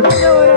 人。